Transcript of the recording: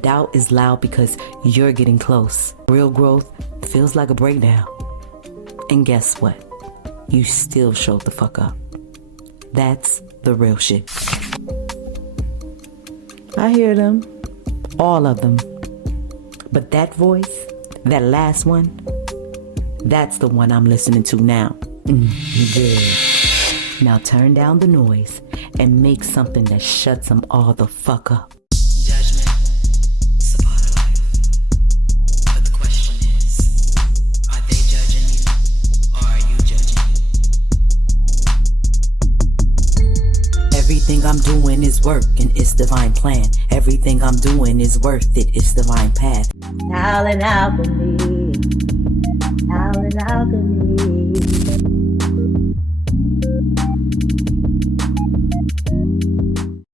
doubt is loud because you're getting close. Real growth feels like a breakdown. And guess what? You still showed the fuck up. That's the real shit. I hear them. All of them. But that voice, that last one, that's the one I'm listening to now. Good. Now turn down the noise and make something that shuts them all the fuck up. Judgment is a part of life. But the question is, are they judging you or are you judging you? Everything I'm doing is work and it's divine plan. Everything I'm doing is worth it, it's divine path. Howling alchemy, howling alchemy.